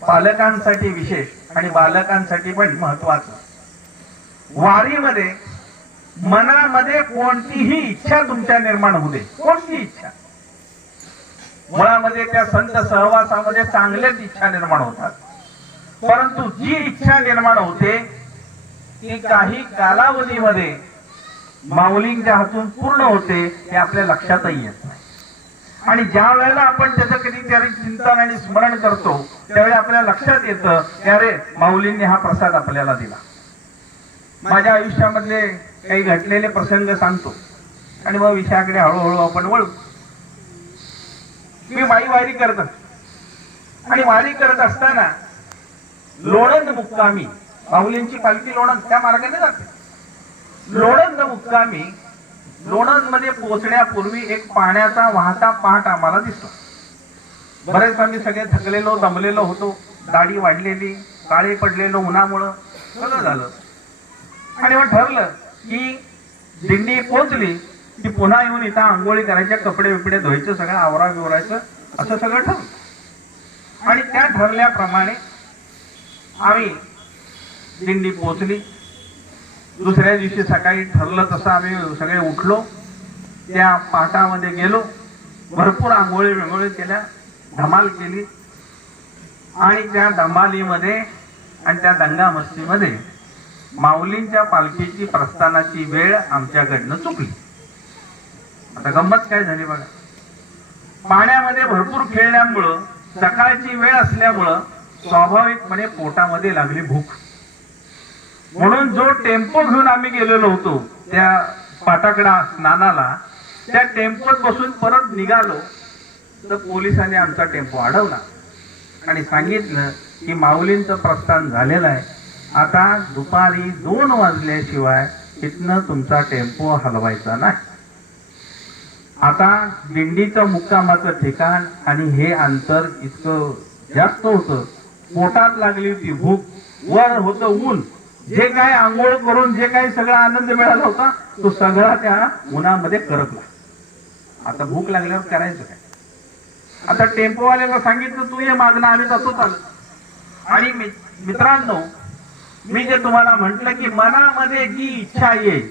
पालकांसाठी विशेष आणि बालकांसाठी पण महत्वाचं, वारीमध्ये मनामध्ये कोणतीही इच्छा तुमच्या निर्माण होऊ दे, कोणती इच्छा, मुळामध्ये त्या संत सहवासामध्ये चांगल्याच इच्छा निर्माण होतात, परंतु जी इच्छा निर्माण होते ती काही कालावधीमध्ये माऊलींच्या हातून पूर्ण होते हे आपल्या लक्षातही येत नाही. आणि ज्या वेळेला आपण त्याचं कधीतरी चिंतन आणि स्मरण करतो त्यावेळी आपल्या लक्षात येतं की अरे माऊलींनी हा प्रसाद आपल्याला दिला. माझ्या आयुष्यामधले काही घडलेले प्रसंग सांगतो आणि मग विषयाकडे हळूहळू आपण वळू. मी वारी करत आणि वारी करत असताना लोणंद मुक्कामी, माऊलींची पालखी लोणंद त्या मार्गाने जाते. लोणंद मुक्कामी लोणंद मध्ये पोहोचण्यापूर्वी एक पाण्याचा वाहता पाट आम्हाला दिसतो. बरेच आम्ही सगळे थकलेलो दमलेलो होतो, दाढी वाढलेली, काळे पडलेलो उन्हामुळं सगळं झालं. आणि मग ठरलं की दिंडी पोहोचली की पुन्हा येऊन इथं आंघोळी करायच्या, कपडे बिपडे धुवायचं, सगळं आवरा बिवरायचं, असं सगळं ठरलं. आणि त्या ठरल्याप्रमाणे आम्ही दिंडी पोहोचली. दुसऱ्या दिवशी सकाळी ठरलं तसं आम्ही सगळे उठलो, त्या पाटामध्ये गेलो, भरपूर आंघोळी बिंघोळी केल्या, धमाल केली. आणि त्या धमालीमध्ये आणि त्या दंगामस्तीमध्ये माऊलींच्या पालखीची प्रस्थानाची वेळ आमच्याकडनं चुकली. आता गंमत काय झाली बघा, पाण्यामध्ये भरपूर खेळल्यामुळं सकाळची वेळ असल्यामुळं स्वाभाविकपणे पोटामध्ये लागली भूक. म्हणून जो टेम्पो घेऊन आम्ही गेलेलो होतो त्या पाटाकडा स्नानाला, त्या टेम्पोत बसून परत निघालो तर पोलिसांनी आमचा टेम्पो अडवला आणि सांगितलं की माऊलींचं प्रस्थान झालेलं आहे, आता दुपारी 2 वाजल्याशिवाय इथनं तुमचा टेम्पो हलवायचा नाही. आता दिंडीचं मुक्कामाचं ठिकाण आणि हे अंतर इतकं जास्त होतं, पोटात लागली होती भूक, वर होतं ऊन, जे काय आंघोळ करून जे काही सगळा आनंद मिळाला होता तो सगळा त्या उन्हामध्ये करपला. आता भूक लागल्यावर करायचं काय? आता टेम्पोवाल्याला सांगितलं तू ये मागणं, आम्ही जातो चालत. आणि मित्रांनो, मी जे तुम्हाला म्हंटल की मनामध्ये जी इच्छा येईल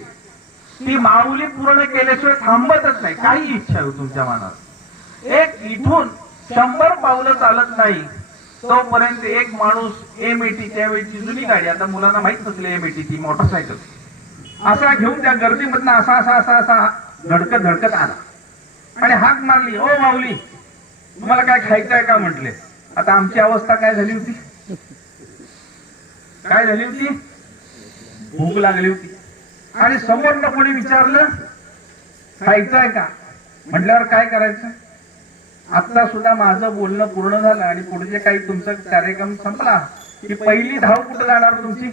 ती माऊली पूर्ण केल्याशिवाय थांबतच नाही. काही इच्छा हो तुमच्या मनात, एक इथून 100 पावलं चालत नाही तोपर्यंत एक माणूस एमएटीच्या वेळची जुनी गाडी, आता मुलांना माहित नसले एमएटी ती मोटरसायकल, असा घेऊन त्या गर्दीमधनं असा असा असा असा धडकत धडकत आला आणि हाक मारली, ओ माऊली तुम्हाला काय खायचंय का म्हटले. आता आमची अवस्था काय झाली होती, काय झाली होती, भूक लागली होती. आणि समोरनं कोणी विचारलं खायचंय का म्हटल्यावर काय करायचं. आता सुद्धा माझं बोलणं पूर्ण झालं आणि पुढचे काही तुमचा कार्यक्रम संपला की पहिली धाव कुठं जाणार तुमची.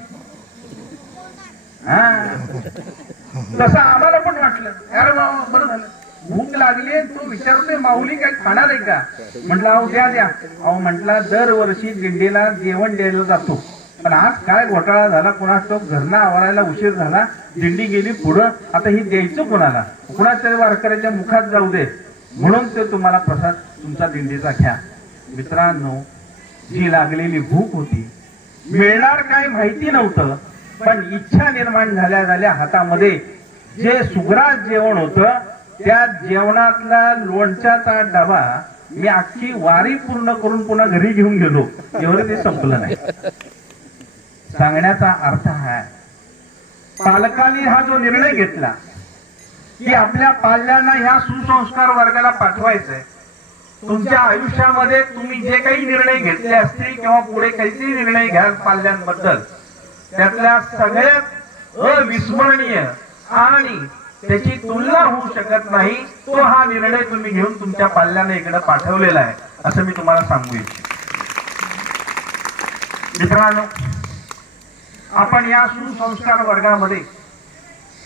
तसं आम्हाला पण वाटलं, अरे बाबा बरं झालं, भूक लागली, तो विचारतोय माऊली काय खाणार आहे का. म्हटलं अहो द्या द्या. अहो म्हटला दरवर्षी दिंडीला जेवण द्यायला जातो, पण आज काय घोटाळा झाला कुणास तो, घरना आवरायला उशीर झाला, दिंडी गेली पुढं, आता ही द्यायचं कोणाला, कुणाच्या वारकऱ्याच्या मुखात जाऊ दे, म्हणून ते तुम्हाला प्रसाद तुमचा दिंडीचा घ्या. मित्रांनो, जी लागलेली भूक होती, मिळणार काय माहिती नव्हतं, पण इच्छा निर्माण झाल्या झाल्या हातामध्ये जे सुग्रास जेवण होतं त्या जेवणातला लोणच्याचा डबा मी अख्खी वारी पूर्ण करून पुन्हा घरी घेऊन गेलो, एवढं ते संपलं नाही. सांगण्याचा अर्थ हा, पालकांनी हा जो निर्णय घेतला की आपल्या पाल्यांना ह्या सुसंस्कार वर्गाला पाठवायचंय, तुमच्या आयुष्यामध्ये तुम्ही जे काही निर्णय घेतले असतील किंवा पुढे काहीतरी निर्णय घ्याल पाल्यांबद्दल, त्यातल्या सगळ्यात अविस्मरणीय आणि त्याची तुलना होऊ शकत नाही तो हा निर्णय तुम्ही घेऊन तुमच्या पाल्यांना इकडे पाठवलेला आहे, असं मी तुम्हाला सांगू इच्छितो. मित्रांनो, आपण या सुसंस्कार वर्गामध्ये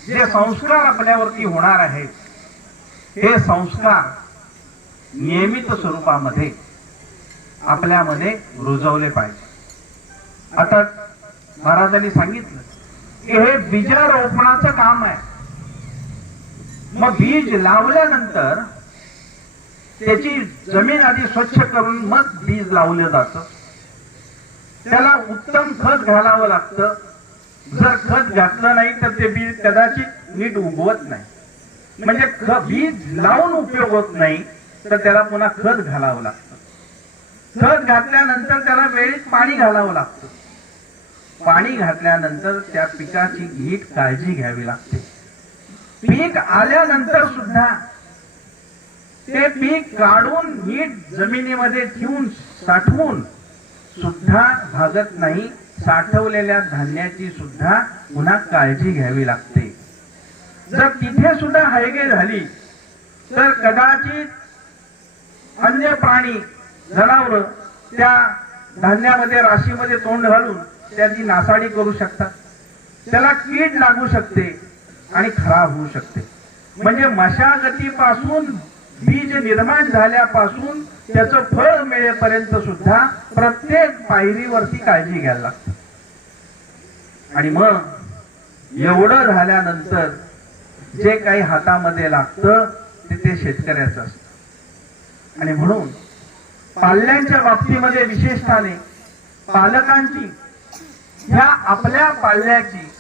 जे संस्कार आपल्यावरती होणार आहेत हे संस्कार नियमित स्वरूपामध्ये आपल्यामध्ये रुजवले पाहिजे. आता महाराजांनी सांगितलं की हे बीजारोपणाचं काम आहे. मग बीज लावल्यानंतर त्याची जमीन आधी स्वच्छ करून मग बीज लावलं जातं. त्याला उत्तम खत घालावं लागतं. जर खत घातलं नाही तर ते बी कदाचित नीट उगवत नाही. म्हणजे बीज लावून उपयोग होत नाही, तर त्याला पुन्हा खत घालावं लागतं. खत घातल्यानंतर त्याला वेळेत पाणी घालावं लागतं. पाणी घातल्यानंतर त्या पिकाची नीट काळजी घ्यावी लागते. पीक आल्यानंतर सुद्धा ते पीक काढून नीट जमिनीमध्ये ठेवून साठवून सुद्धा भागत नाही. साठवलेल्या धान्याची सुद्धा पुन्हा काळजी घ्यावी लागते. जर तिथे सुद्धा हायगे झाली तर कदाचित अन्य प्राणी जनावर त्या धान्यामध्ये राशीमध्ये तोंड घालून त्याची नासाडी करू शकतात. त्याला कीड लागू शकते आणि खराब होऊ शकते. म्हणजे मशागतीपासून बीज निर्माण झाल्यापासून त्याचं फळ मिळेपर्यंत सुद्धा प्रत्येक पायरीवरती काळजी घ्यायला लागते. आणि मग एवढं झाल्यानंतर जे काही हातामध्ये लागतं ते शेतकऱ्याचं असतं. आणि म्हणून पाल्यांच्या बाबतीमध्ये विशेषतःने पालकांची ह्या आपल्या पाल्याची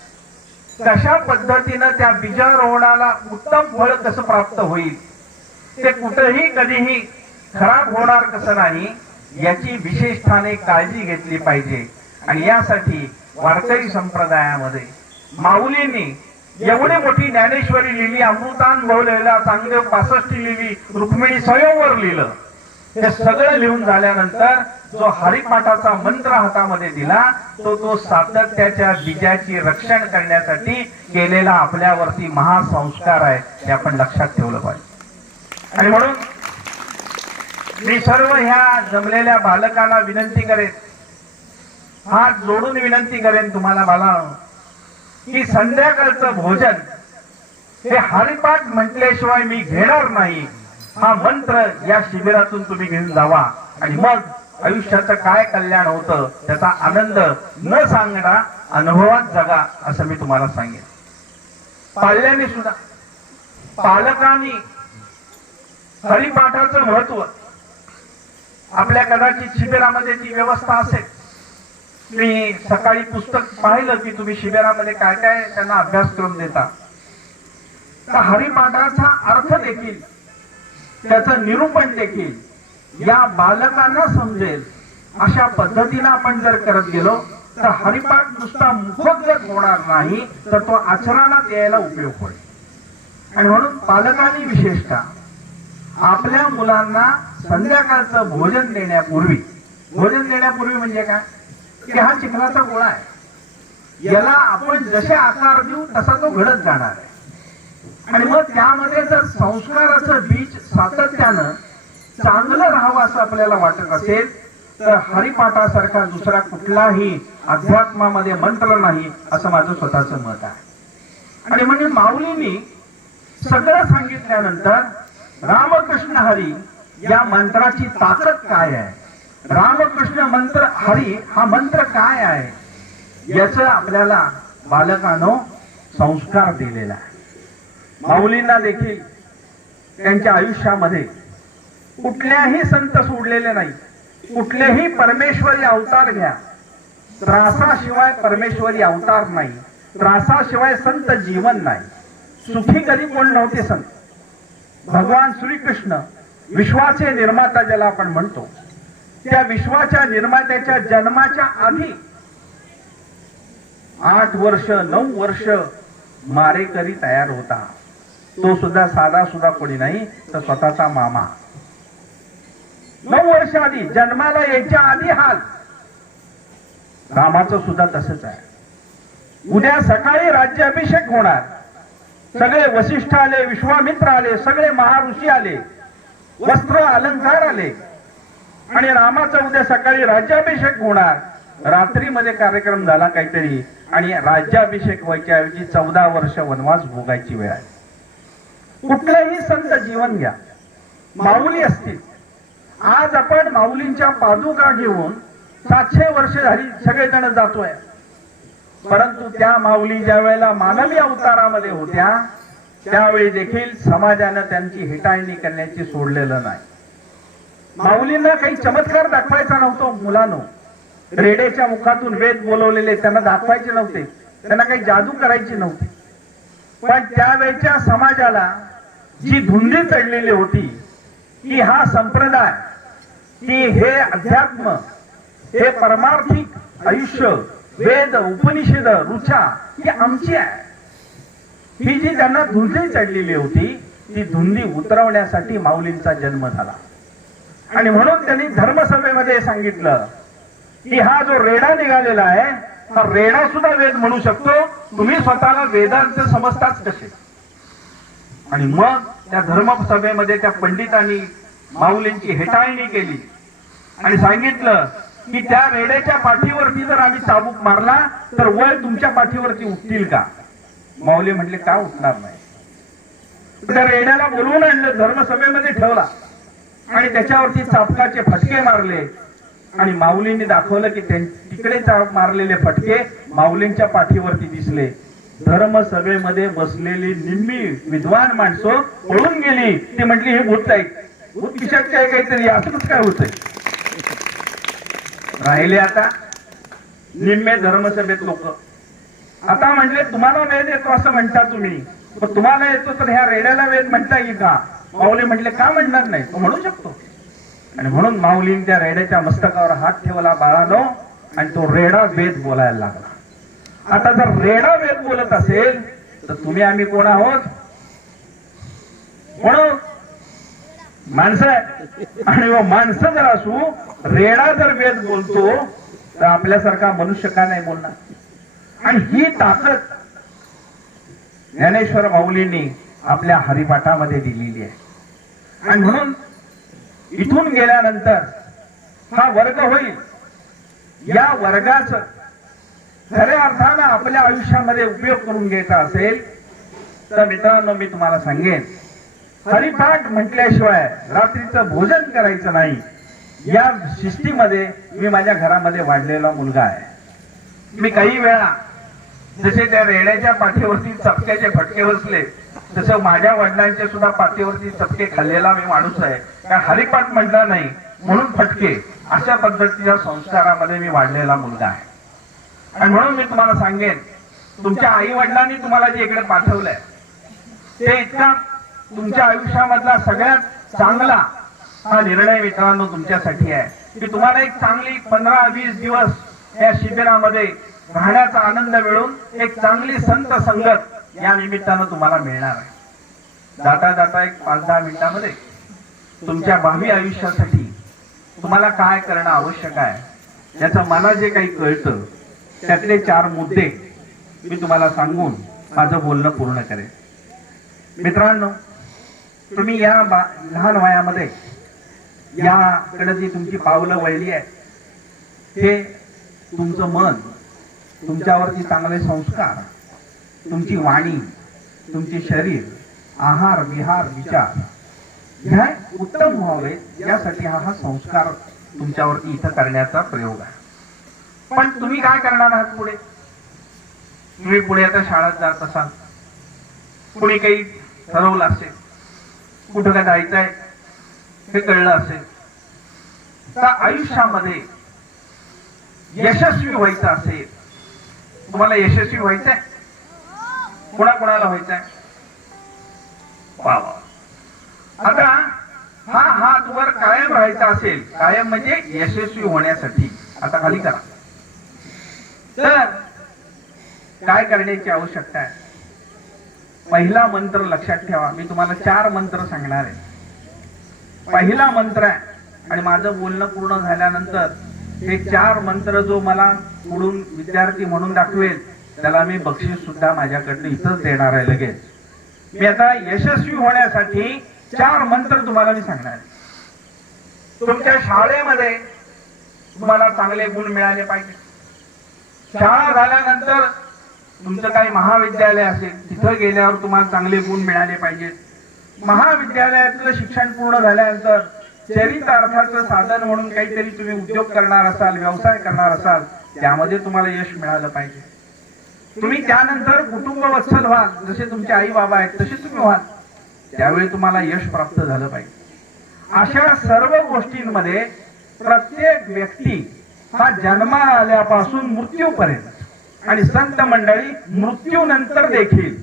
कशा पद्धतीनं त्या बीजारोहणाला उत्तम फळ कसं प्राप्त होईल, ते कुठेही कधीही खराब होणार कसं नाही, याची विशेषतःने काळजी घेतली पाहिजे. आणि यासाठी वारकरी संप्रदायामध्ये माऊलींनी एवढी मोठी ज्ञानेश्वरी लिहिली, अमृतानुभव लिहिला, चांगदेव 65 लिहिली, रुक्मिणी स्वयंवर लिहिलं. हे सगळं लिहून झाल्यानंतर जो हरिपाठाचा मंत्र हातामध्ये दिला तो सातत्याच्या बीजाची रक्षण करण्यासाठी केलेला आपल्यावरती महासंस्कार आहे, हे आपण लक्षात ठेवलं पाहिजे. आणि म्हणून मी सर्व ह्या जमलेल्या बालकांना विनंती करेन, हात जोडून विनंती करेन तुम्हाला बाला, की संध्याकाळचं भोजन हे हरिपाठ म्हटल्याशिवाय मी घेणार नाही, हा मंत्र या शिबिरातून तुम्ही घेऊन जावा. आणि मग आयुष्याचं काय कल्याण होतं त्याचा आनंद न सांगणा अनुभवात जगा, असं मी तुम्हाला सांगेन. पाल्याने सुद्धा पालकांनी हरिपाठाचं महत्व, आपल्या कदाचित शिबिरामध्ये ती व्यवस्था असेल. मी सकाळी पुस्तक पाहिलं की तुम्ही शिबिरामध्ये काय काय त्यांना अभ्यासक्रम देता. तर हरिपाठाचा अर्थ देखील, त्याचं निरूपण देखील या बालकांना समजेल अशा पद्धतीने आपण जर करत गेलो तर हरिपाठ नुसता मुखोद्गत होणार नाही, तर तो आचरणात यायला उपयोग होईल. आणि म्हणून पालकांनी विशेषतः आपल्या मुलांना संध्याकाळचं भोजन देण्यापूर्वी म्हणजे काय, की हा चिखलाचा गोळा आहे, याला आपण जसे आकार देऊ तसा तो घडत जाणार आहे. आणि मग त्यामध्ये जर संस्काराचं बीज सातत्यानं चांगलं राहावं असं आपल्याला वाटत असेल तर हरिपाठासारखा दुसरा कुठलाही अध्यात्मामध्ये मंत्र नाही, असं माझं स्वतःचं मत आहे. आणि म्हणजे माऊलींनी सगळं सांगितल्यानंतर रामकृष्ण हरी या मंत्राची ताकद काय आहे, रामकृष्ण मंत्र हरी हा मंत्र काय आहे, याचं आपल्याला बालकांनो संस्कार दिलेला आहे. माऊलींना देखील त्यांच्या आयुष्यामध्ये कुठल्याही संत सोडलेले नाही. कुठलेही परमेश्वरी अवतार घ्या, त्रासाशिवाय परमेश्वरी अवतार नाही, त्रासाशिवाय संत जीवन नाही. सुखी कधी कोण नव्हते संत. भगवान श्रीकृष्ण विश्वाचे निर्माता ज्याला आपण म्हणतो, त्या विश्वाच्या निर्मात्याच्या जन्माच्या आधी 8 वर्ष 9 वर्ष मारेकरी तयार होता. तो सुद्धा साधा सुद्धा कोणी नाही, तर स्वतःचा मामा. 9 वर्ष आधी, जन्माला यायच्या आधी हाल. रामाचं सुद्धा तसंच आहे. उद्या सकाळी राज्याभिषेक होणार, सगळे वसिष्ठ आले, विश्वामित्र आले, सगळे महाऋषी आले, वस्त्र अलंकार आले, आणि रामाचा उद्या सकाळी राज्याभिषेक होणार. रात्रीमध्ये कार्यक्रम झाला काहीतरी, आणि राज्याभिषेक व्हायच्या ऐवजी 14 वर्ष वनवास भोगायची वेळ आहे. कुठलेही संत जीवन घ्या, माऊली असतील. आज आपण माऊलींच्या पादुका घेऊन 700 वर्ष झाली सगळेजण जातोय, परंतु त्या माऊली ज्या वेळेला मानवी अवतारामध्ये होत्या त्यावेळी देखील समाजानं त्यांची हेटाळणी करण्याची सोडलेलं नाही. माऊलींना काही चमत्कार दाखवायचा नव्हतो मुलांनो, रेड्याच्या मुखातून वेद बोलवलेले त्यांना दाखवायचे नव्हते, त्यांना काही जादू करायची नव्हती. पण त्यावेळच्या समाजाला जी धुंदी चढलेली होती की हा संप्रदाय, की हे अध्यात्म, हे परमार्थिक आयुष्य, वेद उपनिषद ऋचा ही आमची आहे, ही जी त्यांना धुंदी चढलेली होती ती धुंदी उतरवण्यासाठी माऊलींचा जन्म झाला. आणि म्हणून त्यांनी धर्मसभेमध्ये सांगितलं की हा जो रेडा निघालेला आहे हा रेडा सुद्धा वेद म्हणू शकतो, तुम्ही स्वतःला वेदांत समजताच कसे. आणि मग त्या धर्मसभेमध्ये त्या पंडितांनी माऊलींची हेटाळणी केली आणि सांगितलं की त्या रेड्याच्या पाठीवरती जर आम्ही चाबूक मारला तर वय तुमच्या पाठीवरती उठतील का? माऊली म्हटले का उठणार नाही. त्या रेड्याला बोलवून आणलं, धर्मसभेमध्ये ठेवला आणि त्याच्यावरती चाबकाचे फटके मारले. आणि माऊलींनी दाखवलं की तिकडे चाबूक मारलेले फटके माऊलींच्या पाठीवरती दिसले. धर्मसभेमध्ये बसलेली निम्मी विद्वान माणसं पळून गेली. ती म्हटली हे भूत आहे, भूत पिशाच काय काहीतरी, असंच काय होतंय. राहिले आता निम्मे धर्मसभेत लोक. आता म्हटले तुम्हाला वेद येतो असं म्हणता तुम्ही, पण तुम्हाला येतो तर ह्या रेड्याला वेद म्हणता येईल का? माऊली म्हटले का म्हणणार नाही, तो म्हणू शकतो. आणि म्हणून माऊलीने त्या रेड्याच्या मस्तकावर हात ठेवला बाळानो, आणि तो रेडा वेद बोलायला लागला. आता जर रेडा वेद बोलत असेल तर तुम्ही आम्ही कोण आहोत? म्हणून माणसं आहे. आणि माणसं जर असू, रेडा जर वेद बोलतो तर आपल्यासारखा मनुष्य का नाही बोलणार? आणि ही ताकद ज्ञानेश्वर माऊलींनी आपल्या हरिपाठामध्ये दिलेली आहे. आणि म्हणून इथून गेल्यानंतर हा वर्ग होईल. या वर्गाचं खऱ्या अर्थानं आपल्या आयुष्यामध्ये उपयोग करून घ्यायचा असेल तर मित्रांनो मी तुम्हाला सांगेन, हरिपाठ म्हटल्याशिवाय रात्रीचं भोजन करायचं नाही. या शिस्तीमध्ये मी माझ्या घरामध्ये वाढलेला मुलगा आहे. मी काही वेळा जसे त्या रेड्याच्या पाठीवरती चपक्याचे फटके बसले तसं माझ्या वडिलांच्या सुद्धा पाठीवरती चपके खाल्लेला मी माणूस आहे. कारण हरिपाठ म्हटला नाही म्हणून फटके, अशा पद्धतीच्या संस्कारामध्ये मी वाढलेला मुलगा आहे. आणि म्हणून मी तुम्हाला सांगेन, तुमच्या आई वडिलांनी तुम्हाला जे इकडे पाठवलंय ते इतका तुमच्या आयुष्यामधला सगळ्यात चांगला हा निर्णय मित्रांनो तुमच्यासाठी आहे की तुम्हाला एक चांगली 15-20 दिवस या शिबिरामध्ये राहण्याचा आनंद मिळून एक चांगली संत संगत या निमित्तानं तुम्हाला मिळणार आहे. जाता जाता एक 5-10 मिनिटांमध्ये तुमच्या भावी आयुष्यासाठी तुम्हाला काय करणं आवश्यक आहे याचं मला जे काही कळतं त्यातले 4 मुद्दे मी तुम्हाला सांगून माझं बोलणं पूर्ण करेन. मित्रांनो, तुम्ही या लहान वयामध्ये याकडे जी तुमची पावलं वळली आहे, हे तुमचं मन, तुमच्यावरती चांगले संस्कार, तुमची वाणी, तुमचे शरीर, आहार विहार विचार ह्या उत्तम व्हावे यासाठी हा संस्कार तुमच्यावरती इथं करण्याचा प्रयोग आहे. पण तुम्ही काय करणार आहात पुढे? तुम्ही पुढे आता शाळेत जात असाल, कुणी काही ठरवलं असेल, कुठं काय जायचंय हे कळलं असेल, तर आयुष्यामध्ये यशस्वी व्हायचं असेल, तुम्हाला यशस्वी व्हायचंय, कोणाकोणाला व्हायचंय? वा वा. आता हा हात वर कायम राहायचा असेल, कायम म्हणजे यशस्वी होण्यासाठी, आता खाली करा. तर काय करण्याची आवश्यकता आहे? पहिला मंत्र लक्षात ठेवा. मी तुम्हाला 4 मंत्र सांगणार आहे. पहिला मंत्र आहे आणि माझं बोलणं पूर्ण झाल्यानंतर हे 4 मंत्र जो मला पुढून विद्यार्थी म्हणून दाखवेल त्याला मी बक्षीस सुद्धा माझ्याकडनं इथंच देणार आहे लगेच. मी आता यशस्वी होण्यासाठी 4 मंत्र तुम्हाला मी सांगणार आहे. तुमच्या शाळेमध्ये तुम्हाला चांगले गुण मिळाले पाहिजे. शाळा झाल्यानंतर तुमचं काही महाविद्यालय असेल, तिथं गेल्यावर तुम्हाला चांगले गुण मिळाले पाहिजेत. महाविद्यालयातलं शिक्षण पूर्ण झाल्यानंतर चरितार्थाचं साधन म्हणून काहीतरी तुम्ही उद्योग करणार असाल, व्यवसाय करणार असाल, त्यामध्ये तुम्हाला यश मिळालं पाहिजे. तुम्ही त्यानंतर कुटुंब वत्सल व्हाल, जसे तुमचे आई बाबा आहेत तसे तुम्ही व्हाल, त्यावेळी तुम्हाला यश प्राप्त झालं पाहिजे. अशा सर्व गोष्टींमध्ये प्रत्येक व्यक्ती हा जन्माला आल्यापासून मृत्यूपर्यंत आणि संत मंडळी मृत्यूनंतर देखील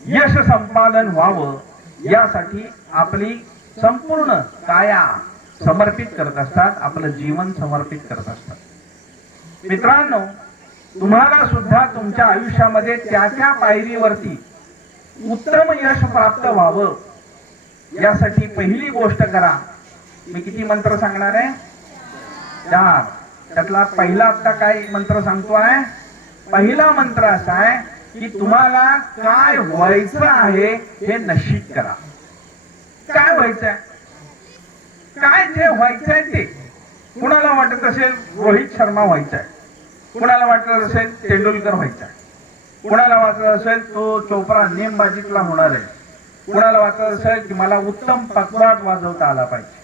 यश संपादन व्हावं यासाठी आपली संपूर्ण काया समर्पित करत असतात, आपलं जीवन समर्पित करत असतात। मित्रांनो, तुम्हाला सुद्धा तुमच्या आयुष्यामध्ये त्या पायरीवरती उत्तम यश प्राप्त व्हावं यासाठी पहिली गोष्ट करा। मी किती मंत्र सांगणार आहे? 4। त्यातला पहिला आता काय मंत्र सांगतो आहे? पहिला मंत्र असा आहे की तुम्हाला काय व्हायचं आहे हे निश्चित करा। काय व्हायचंय? काय जे व्हायचंय ते। कुणाला वाटत असेल रोहित शर्मा व्हायचाय, कुणाला वाटत असेल तेंडुलकर व्हायचाय, कुणाला वाटत असेल तो चोप्रा नेमबाजीतला होणार आहे, कुणाला वाटत असेल की मला उत्तम पखवाज वाजवता आला पाहिजे,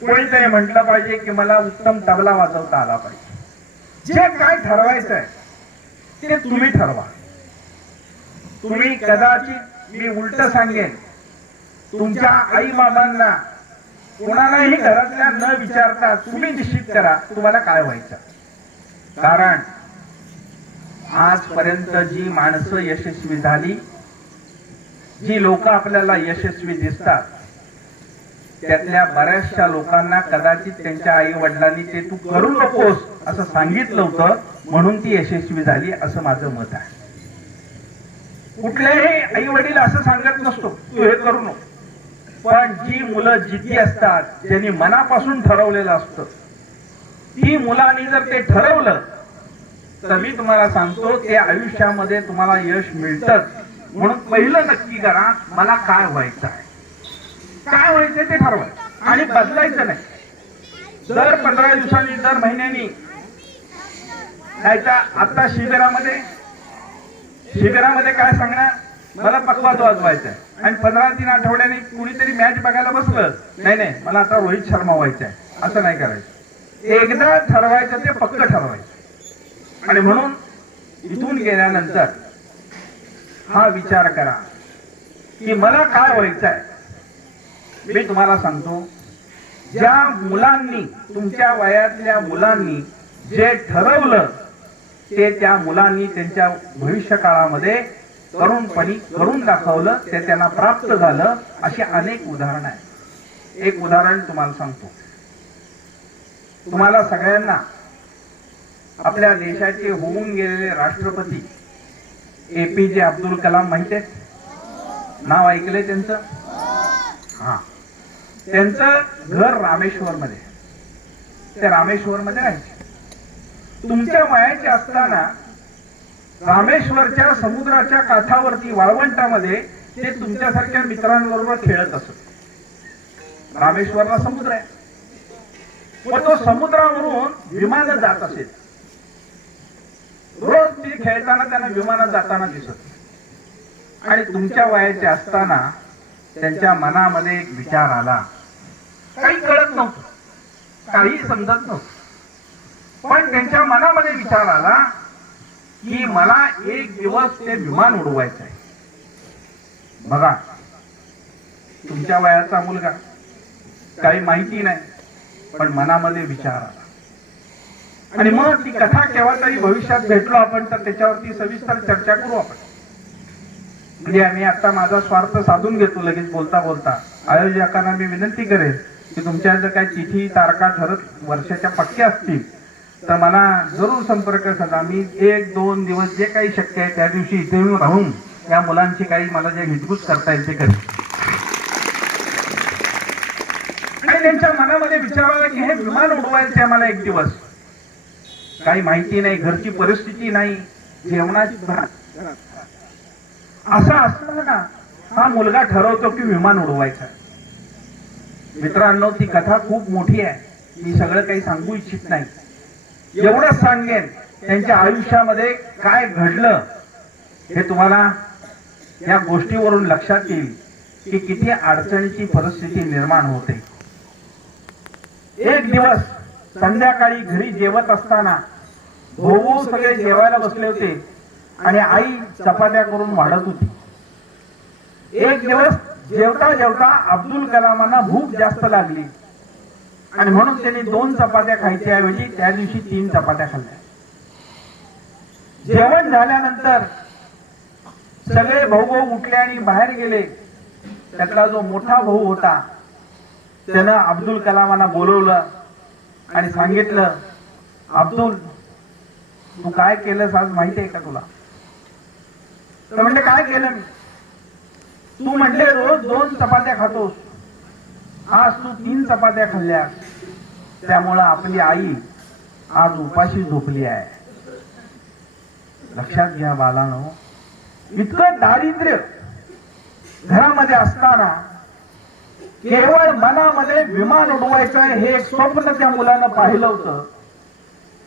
कोणीतरी म्हटलं पाहिजे की मला उत्तम तबला वाजवता आला पाहिजे। जे काय ठरवायचंय ते तुम्ही ठरवा। तुम्ही कदाचित, मी उलट सांगेन, तुमच्या आई बाबांना कोणालाही घरातल्या न विचारता तुम्ही निश्चित करा तुम्हाला काय व्हायचं। कारण आजपर्यंत जी माणसं यशस्वी झाली, जी लोक आपल्याला यशस्वी दिसतात, त्यातल्या बऱ्याचशा लोकांना कदाचित त्यांच्या आई वडिलांनी ते तू करू नकोस असं सांगितलं होतं म्हणून ती यशस्वी झाली असं माझं मत आहे। कुठलेही आई वडील असं सांगत नसतो तू हे करू नको, पण जी मुलं जिद्दी असतात, ज्यांनी मनापासून ठरवलेलं असतं, ती मुलांनी जर ते ठरवलं तर मी तुम्हाला सांगतो ते आयुष्यामध्ये तुम्हाला यश मिळतंच। म्हणून पहिलं नक्की करा मला काय व्हायचं आहे, काय व्हायचं ते ठरवायचं आणि बदलायचं नाही। दर 15 दिवसांनी, दर महिन्यानी, नाहीतर आता शिबिरामध्ये काय सांगणार, मला पखवाज वाजवायचा आहे, आणि 15-3 आठवड्याने कुणीतरी मॅच बघायला बसलं, नाही मला आता रोहित शर्मा व्हायचा आहे, असं नाही करायचं। एकदा ठरवायचं ते पक्क ठरवायचं। आणि म्हणून इथून गेल्यानंतर हा विचार करा की मला काय व्हायचं आहे। मी तुम्हाला सांगतो, ज्या मुलांनी, तुमच्या वयातल्या मुलांनी जे ठरवलं ते त्या मुलांनी त्यांच्या भविष्य काळामध्ये तरुणपणी करून दाखवलं, ते त्यांना प्राप्त झालं। अशी अनेक उदाहरणं आहेत। एक उदाहरण तुम्हाला सांगतो। तुम्हाला सगळ्यांना आपल्या देशाचे होऊन गेलेले राष्ट्रपती APJ अब्दुल कलाम माहिती आहे? नाव ऐकलंय त्यांचं? हा, त्यांचं घर रामेश्वर मध्ये, ते रामेश्वर मध्ये राहायचे। तुमच्या वयाचे असताना रामेश्वरच्या समुद्राच्या काठावरती वाळवंटामध्ये ते तुमच्यासारख्या मित्रांबरोबर खेळत असत। रामेश्वरला समुद्र आहे, पण तो समुद्रावरून विमानं जात असेल। रोज ते खेळताना त्यांना विमानात जाताना दिसत। आणि तुमच्या वयाचे असताना त्यांच्या मनामध्ये एक विचार आला, काही कळत नव्हतं, काही समजत नव्हतं, पण त्यांच्या मनामध्ये विचार आला की मला एक दिवस ते विमान उडवायचं आहे। बघा, तुमच्या वयाचा मुलगा, काही माहिती नाही, पण मनामध्ये विचार आला। आणि मग ती कथा केव्हा तरी भविष्यात भेटलो आपण तर त्याच्यावरती सविस्तर चर्चा करू आपण। म्हणजे आम्ही आता माझा स्वार्थ साधून घेतो लगेच बोलता बोलता। आयोजकांना मी विनंती करेन की तुमच्या जर काही तिथी तारखा ठरत वर्षाच्या पक्क्या असतील तर मला जरूर संपर्क साधा। मी 1-2 दिवस जे काही शक्य आहे त्या दिवशी इथे राहून या मुलांची काही मला जे हितगुज करता येईल ते करेन। आणि त्यांच्या मनामध्ये विचार आला की हे विमान उडवायचे आहे मला एक दिवस, काही माहिती नाही, घरची परिस्थिती नाही, जेवणाची, असं असताना हा मुलगा ठरवतो की विमान उडवायचं। मित्रांनो, ती कथा खूप मोठी आहे, मी सगळं काही सांगू इच्छित नाही। एवढंच सांगेन त्यांच्या आयुष्यामध्ये काय घडलं हे तुम्हाला या गोष्टीवरून लक्षात येईल की किती अडचणीची परिस्थिती निर्माण होते। एक दिवस संध्याकाळी घरी जेवत असताना भाऊ सगळे जेवायला बसले होते आणि आई चपात्या करून वाढत होती। एक दिवस जेवता जेवता अब्दुल कलामांना भूक जास्त लागली आणि म्हणून त्यांनी 2 चपात्या खायच्या ऐवजी त्या दिवशी 3 चपात्या खाल्ल्या. जेवण झाल्यानंतर सगळे भाऊ उठले आणि बाहेर गेले. त्यातला जो मोठा भाऊ होता त्यानं अब्दुल कलामांना बोलवलं आणि सांगितलं, अब्दुल, तू काय केलंस आज माहिती आहे का तुला? तर म्हणजे काय केलं मी? तू म्हटले रोज 2 चपात्या खातोस, आज तू 3 चपात्या खाल्ल्या, त्यामुळं आपली आई आज उपाशी झोपली आहे. लक्षात घ्या बालांनो, इतकं दारिद्र्य घरामध्ये असताना केवळ मनामध्ये विमान उडवायचं हे एक स्वप्न त्या मुलानं पाहिलं होतं.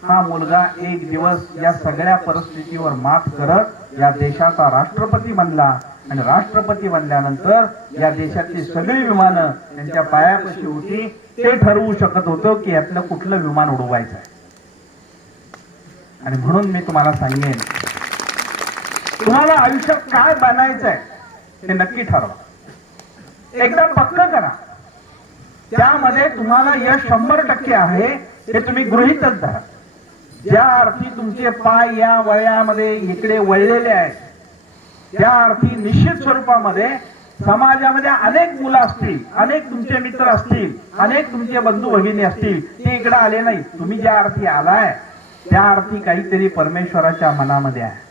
हा मुलगा एक दिवस या सगळ्या परिस्थितीवर मात करत या देशाचा राष्ट्रपती बनला आणि राष्ट्रपती बनल्यानंतर या देशातली सगळी विमानं त्यांच्या पायापाशी होती. ते ठरवू शकत होतं की यातलं कुठलं विमान उडवायचं आहे. आणि म्हणून मी तुम्हाला सांगेन, तुम्हाला आयुष्यात काय बनायचंय हे नक्की ठरवा, एकदा पक्क करा. त्यामध्ये तुम्हाला यश 100% आहे हे तुम्ही गृहीतच धरा. ज्या अर्थी तुमचे पाय या वयामध्ये इकडे वळलेले आहेत, त्या अर्थी निश्चित स्वरूपामध्ये समाजामध्ये अनेक मुलं असतील, अनेक तुमचे मित्र असतील, अनेक तुमचे बंधू भगिनी असतील, ते इकडे आले नाही. तुम्ही ज्या अर्थी आलाय त्या अर्थी काहीतरी परमेश्वराच्या मनामध्ये आहे.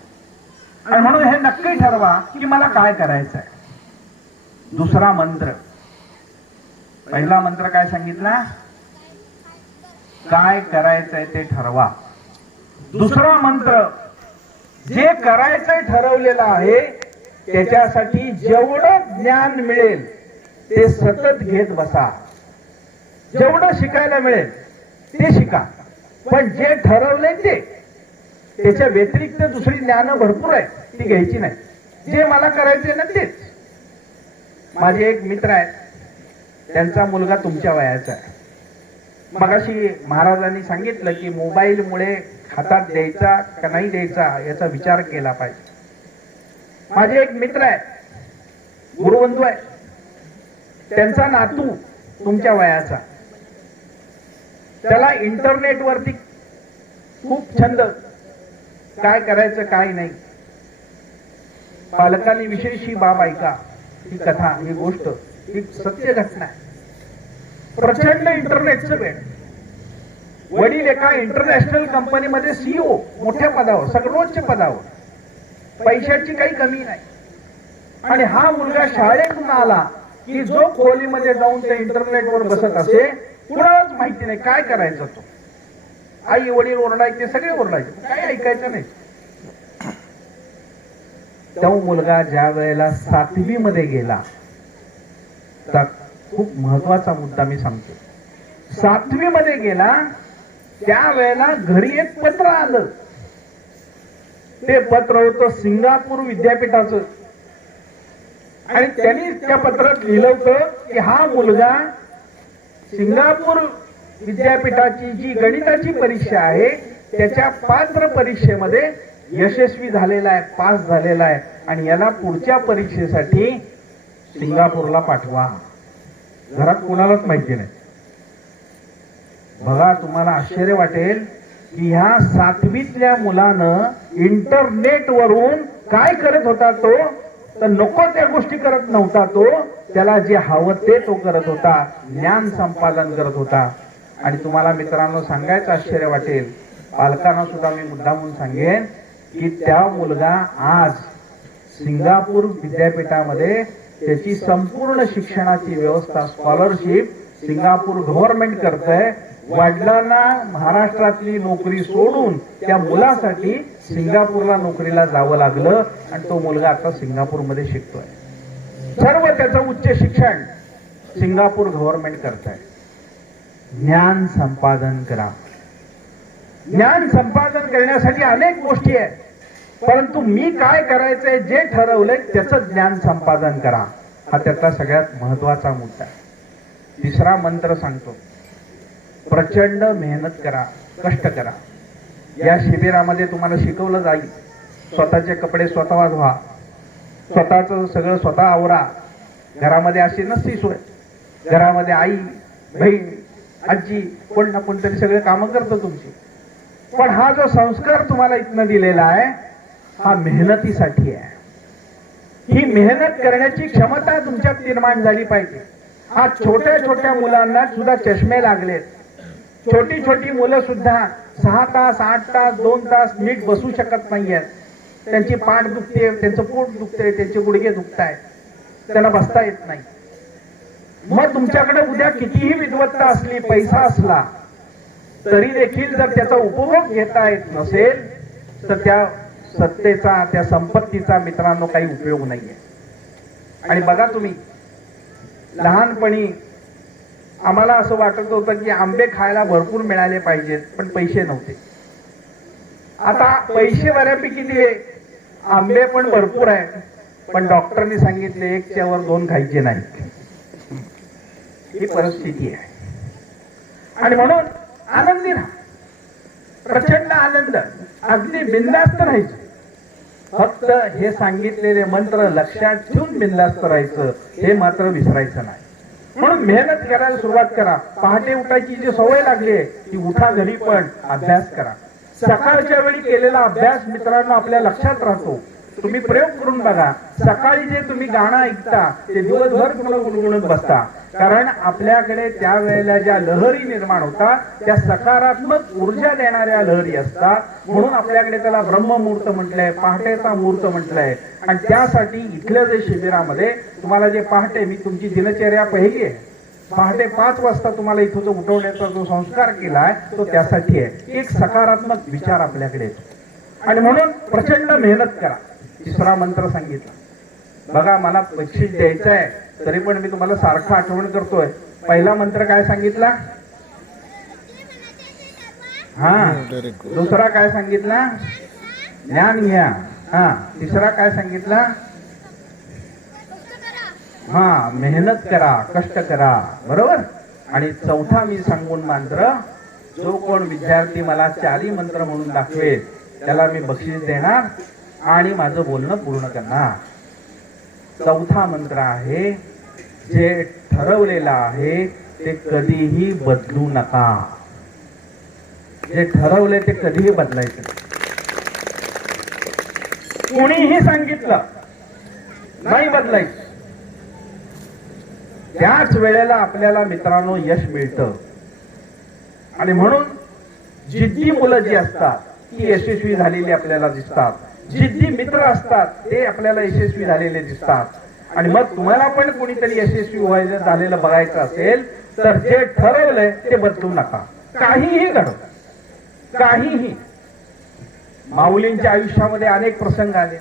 आणि म्हणून हे नक्की ठरवा की मला काय करायचंय. दुसरा मंत्र, पहिला मंत्र काय सांगितला? काय करायचंय ते ठरवा. दुसरा मंत्र, जे करायचंय ठरवलेलं आहे त्याच्यासाठी जेवढं ज्ञान मिळेल ते सतत घेत बसा. जेवढं शिकायला मिळेल ते शिका, पण जे ठरवलंय ते, त्याच्या व्यतिरिक्त दुसरी ज्ञान भरपूर आहे, ती घ्यायची नाही. जे मला करायचंय ना तेच. माझे एक मित्र आहेत, त्यांचा मुलगा तुमच्या वयाचा आहे. मगाशी महाराजांनी सांगितलं की मोबाईलमुळे हातात द्यायचा का नाही द्यायचा याचा विचार केला पाहिजे. माझे एक मित्र आहेत, गुरुबंधू आहे, त्यांचा नातू तुमच्या वयाचा, त्याला इंटरनेटवरती खूप छंद, काय करायचं काय नाही. पालकांनी विशेष ही बाब ऐका, ही कथा, ही गोष्ट, ही सत्य घटना आहे. प्रचंड इंटरनेटचं वेळ. वडील एका इंटरनॅशनल कंपनीमध्ये सीईओ, मोठ्या पदावर, सर्वोच्च पदावर, पैशाची काही कमी नाही. आणि हा मुलगा शाळेतून आला की जो खोलीमध्ये जाऊन त्या इंटरनेटवर बसत असे, कुणालाच माहिती नाही काय करायचं. तो आई वडील ओरडायचे, सगळे ओरडायचे, काय ऐकायचं नाही. तो मुलगा ज्या वेळेला 7वी मध्ये गेला, तर खूप महत्वाचा मुद्दा मी सांगतो. 7वी मध्ये गेला त्यावेळेला घरी एक पत्र आलं. ते पत्र होतं सिंगापूर विद्यापीठाचं. आणि त्यांनी त्या पत्रात लिहिलं होतं की हा मुलगा सिंगापूर विद्यापीठाची जी गणिताची परीक्षा आहे त्याच्या पात्र परीक्षेमध्ये यशस्वी झालेला आहे, पास झालेला आहे, आणि याला पुढच्या परीक्षेसाठी सिंगापूरला पाठवा. घरात कोणालाच माहिती नाही. बघा, तुम्हाला आश्चर्य वाटेल की ह्या 7वीतल्या मुलानं इंटरनेट वरून काय करत होता तो, तर नको त्या गोष्टी करत नव्हता. तो त्याला जे हवं ते तो करत होता, ज्ञान संपादन करत होता. आणि तुम्हाला मित्रांनो सांगायचं आश्चर्य वाटेल, पालकांना सुद्धा मी मुद्दामून सांगेन की त्या मुलगा आज सिंगापूर विद्यापीठामध्ये त्याची संपूर्ण शिक्षणाची व्यवस्था, स्कॉलरशिप सिंगापूर गव्हर्नमेंट करतंय. वडिलांना महाराष्ट्रातली नोकरी सोडून त्या मुलासाठी सिंगापूरला नोकरीला जावं लागलं आणि तो मुलगा आता सिंगापूरमध्ये शिकतोय. सर्व त्याचं उच्च शिक्षण सिंगापूर गव्हर्नमेंट करतंय. ज्ञान संपादन करा. ज्ञान संपादन करण्यासाठी अनेक गोष्टी आहेत, परंतु मी काय करायचंय जे ठरवलंय त्याचं ज्ञान संपादन करा, हा त्यातला सगळ्यात महत्वाचा मुद्दा आहे. तिसरा मंत्र सांगतो, प्रचंड मेहनत करा, कष्ट करा. या शिबिरामध्ये तुम्हाला शिकवलं जाईल, स्वतःचे कपडे स्वतः धुवा, स्वतःच सगळं स्वतः आवरा. घरामध्ये अशी नसती सोय. घरामध्ये आई, बहीण आजी कोण ना कोणतरी सगळे कामं करतो तुमची. पण हा जो संस्कार तुम्हाला इथनं दिलेला आहे हा मेहनतीसाठी आहे. ही मेहनत करण्याची क्षमता तुमच्यात निर्माण झाली पाहिजे. आज छोट्या छोट्या मुलांना सुद्धा चष्मे लागलेत. छोटी छोटी मुलं सुद्धा 6 तास 8 तास 2 तास नीट बसू शकत नाहीयेत. त्यांची पाठ दुखते, त्यांचं पोट दुखते, त्यांचे गुडघे दुखतायत, त्यांना बसता येत नाही. मग तुमच्याकडे उद्या कितीही विद्वत्ता असली, पैसा असला, तरी देखील जर त्याचा उपभोग घेता येत नसेल तर त्या सत्तेचा, त्या संपत्तीचा मित्रांनो काही उपयोग नाहीये. आणि बघा तुम्ही, लहानपणी आम्हाला असं वाटत होतं की आंबे खायला भरपूर मिळाले पाहिजेत, पण पैसे नव्हते. आता पैसे बऱ्यापैकी दिले, आंबे पण भरपूर आहेत, पण डॉक्टरनी सांगितले 1च्या वर 2 खायचे नाही. ही परिस्थिती आहे. आणि म्हणून आनंदी राहा, प्रचंड आनंद, अगदी बिनधास्त राहायचं. फक्त हे सांगितलेले मंत्र लक्षात ठेवून बिनधास्त राहायचं, हे मात्र विसरायचं नाही. म्हणून मेहनत करायला सुरुवात करा. पहाटे उठायची जी सवय लागली ती उठा, घरी पण अभ्यास करा. सकाळच्या वेळी केलेला अभ्यास मित्रांनो आपल्या लक्षात राहतो. तुम्ही प्रयोग करून बघा. सकाळी जे तुम्ही गाणं ऐकता ते दिवसभर तुम्हाला गुणगुणत बसता, कारण आपल्याकडे त्यावेळेला ज्या लहरी निर्माण होतात त्या सकारात्मक ऊर्जा देणाऱ्या लहरी असतात. म्हणून आपल्याकडे त्याला ब्रह्ममुहूर्त म्हटलंय, पहाटेचा मुहूर्त म्हटलंय. आणि त्यासाठी इथल्या जे शिबिरामध्ये तुम्हाला जे पहाटे, मी तुमची दिनचर्या पाहिली आहे, पहाटे 5 वाजता तुम्हाला इथं जो उठवण्याचा जो संस्कार केलाय तो त्यासाठी आहे. एक सकारात्मक विचार आपल्याकडे येतो. आणि म्हणून प्रचंड मेहनत करा. 3रा मंत्र सांगितला. बघा, मला बक्षीस द्यायचं आहे तरी पण मी तुम्हाला सारखं आठवण करतोय. पहिला मंत्र काय सांगितला? हा. दुसरा काय सांगितला? ज्ञान घ्या. हा. 3रा काय सांगितला? हा, मेहनत करा, कष्ट करा. बरोबर. आणि 4था मी सांगून मंत्र, जो कोण विद्यार्थी मला 4ही मंत्र म्हणून दाखवेल त्याला मी बक्षीस देणार आणि माझं बोलणं पूर्ण करणार. 4था मंत्र आहे, जे ठरवलेलं आहे ते कधीही बदलू नका. जे ठरवले ते कधीही बदलायचं. कोणीही सांगितलं नाही बदलायचं. त्याच वेळेला आपल्याला मित्रांनो यश मिळतं. आणि म्हणून जिद्दी मुलं जी असतात ती यशस्वी झालेली आपल्याला दिसतात. जिद्दी मित्र असतात ते आपल्याला यशस्वी झालेले दिसतात. आणि मग तुम्हाला पण कोणीतरी यशस्वी व्हायचं झालेलं बघायचं असेल तर जे ठरवलंय ते बदलू नका. काहीही घडो, काहीही. माऊलींच्या आयुष्यामध्ये अनेक प्रसंग आले,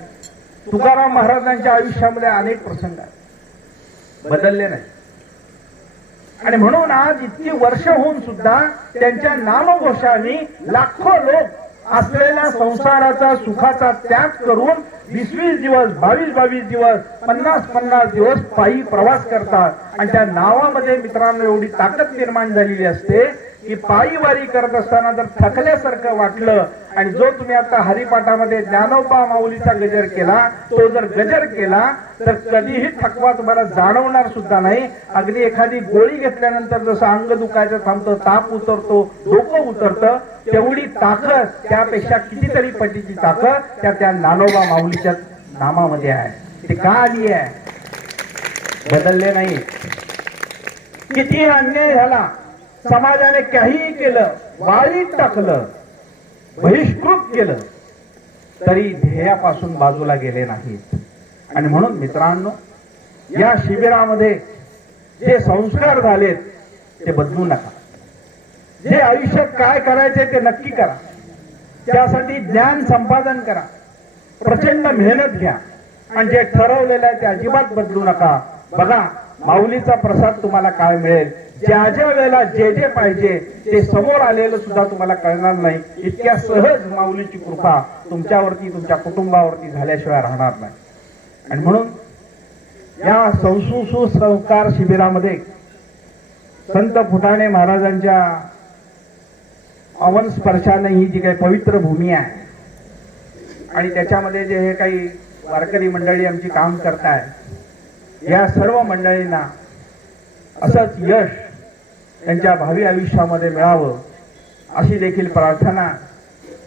तुकाराम महाराजांच्या आयुष्यामध्ये अनेक प्रसंग आले, बदलले नाही. आणि म्हणून आज इतकी वर्ष होऊन सुद्धा त्यांच्या नामघोषाने लाखो लोक असलेल्या संसाराचा सुखाचा त्याग करून 20-20 दिवस, 22-22 दिवस, 50-50 दिवस पायी प्रवास करतात. आणि त्या नावामध्ये मित्रांनो एवढी ताकद निर्माण झालेली असते की पायी वारी करत असताना जर थकल्यासारखं वाटलं आणि जो तुम्ही आता हरिपाठामध्ये ज्ञानोबा माऊलीचा गजर केला, तो जर गजर केला तर कधीही थकवा तुम्हाला जाणवणार सुद्धा नाही. अगदी एखादी गोळी घेतल्यानंतर जसं अंग दुखायचं थांबतं, ताप उतरतो, डोकं उतरतं, तेवढी ताकद, त्यापेक्षा कितीतरी पटीची ताकद त्या ज्ञानोबा माऊलीच्या नामामध्ये आहे. ते का आली आहे? बदलले नाही. किती अन्याय झाला, समाजाने काहीही केलं, वाळीत टाकलं, बहिष्कृत केलं, तरी ध्येयापासून बाजूला गेले नाहीत. आणि म्हणून मित्रांनो, या शिबिरामध्ये जे संस्कार झालेत ते बदलू नका. जे आयुष्यात काय करायचे ते नक्की करा. त्यासाठी ज्ञान संपादन करा, प्रचंड मेहनत घ्या आणि जे ठरवलेलं आहे ते अजिबात बदलू नका. बघा, माऊलीचा प्रसाद तुम्हाला काय मिळेल. ज्या ज्या वेळेला जे जे पाहिजे ते समोर आलेलं सुद्धा तुम्हाला कळणार नाही. इतक्या सहज माऊलीची कृपा तुमच्यावरती, तुमच्या कुटुंबावरती झाल्याशिवाय राहणार नाही. आणि म्हणून या सुसंस्कार शिबिरामध्ये संत फुटाणे महाराजांच्या अवन स्पर्शाने ही जी काही पवित्र भूमी आहे आणि त्याच्यामध्ये जे हे काही वारकरी मंडळी आमची काम करताय, या सर्व मंडळींना असंच यश त्यांच्या भावी आयुष्यामध्ये मिळावं अशी देखील प्रार्थना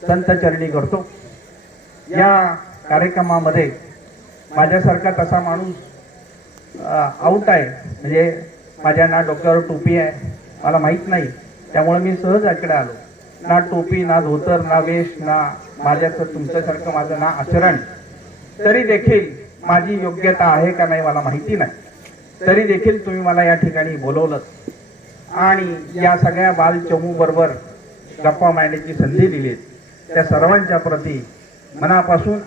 संतचरणी करतो. या कार्यक्रमामध्ये माझ्यासारखा तसा माणूस आऊट आहे, म्हणजे माझ्या ना डोक्यावर टोपी आहे, मला माहीत नाही, त्यामुळे मी सहज इकडे आलो. ना टोपी, ना धोतर, ना वेश, ना माझ्याचं तुमच्यासारखं माझं ना आचरण. तरी देखील माझी योग्यता आहे का नाही मला माहिती नाही, तरी देखील तुम्ही मला या ठिकाणी बोलवलं आणि या सगळ्या बालचमू बरोबर गप्पा मारण्याची संधी दिली. त्या सर्वांच्या प्रती मनापासून